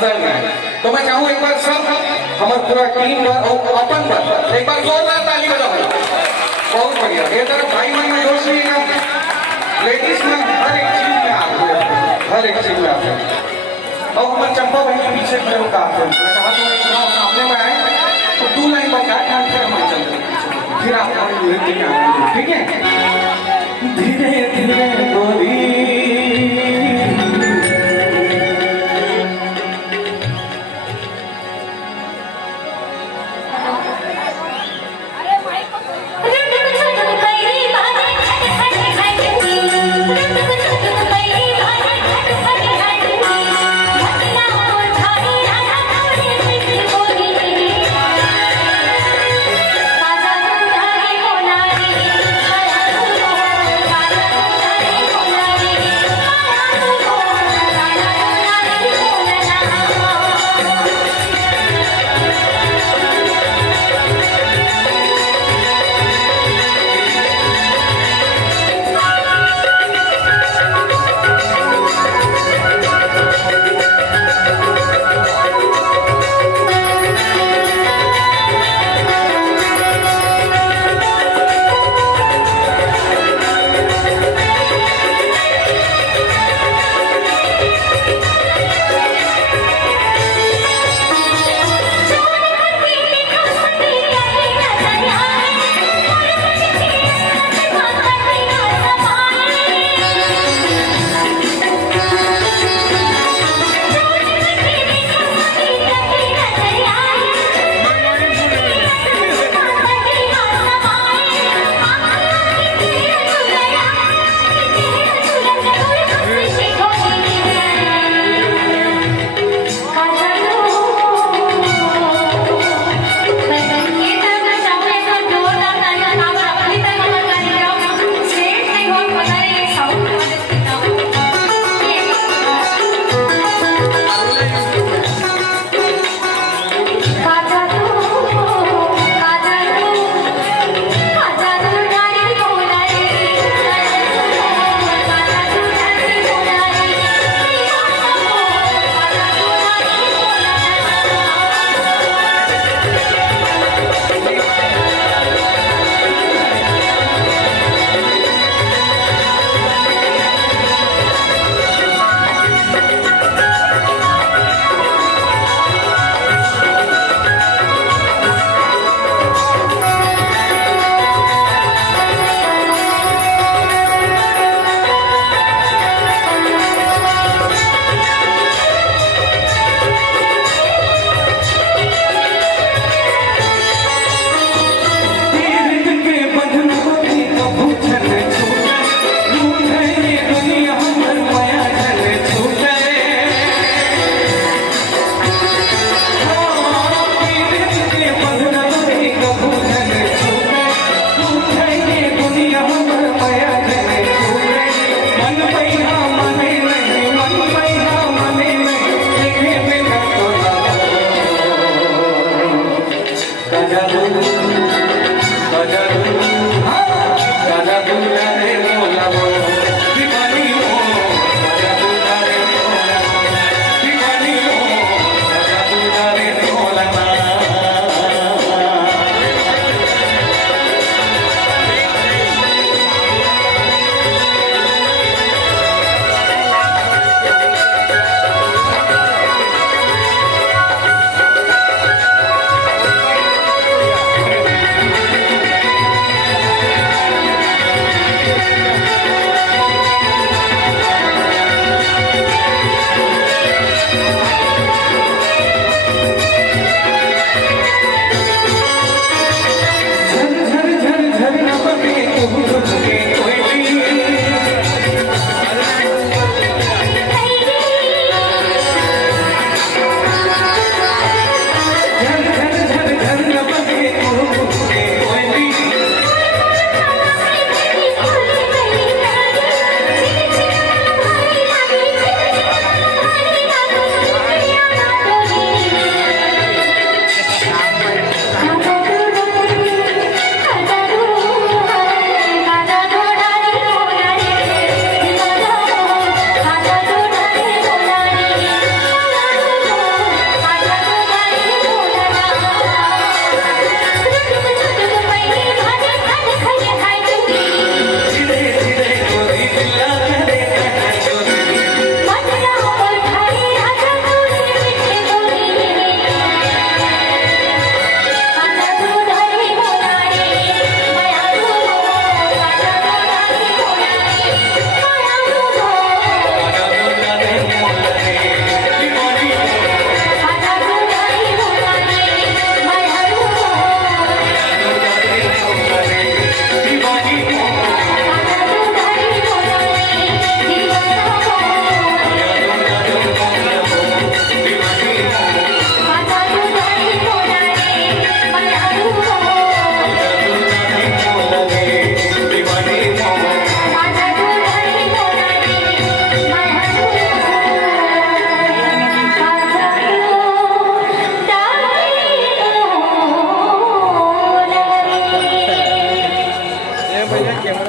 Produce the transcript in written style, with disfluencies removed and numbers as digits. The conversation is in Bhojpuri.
बदल गए। तो मैं चाहूँ एक बार सब हमारे पूरा टीम और अपन पर एक बार जोरदार ताली बजाओ। बहुत बढ़िया। ये तरफ भाई मन में जोश नहीं है, लेडीज में हर एक चीज में आते हैं, हर एक चीज में आते हैं। और हमारे चंपा भाई के पीछे खड़े होकर आते हैं। मैं चाहता हूँ सामने में आए तो 2 लाइन बताए फिर हम चलते हैं, फिर आप नृत्य में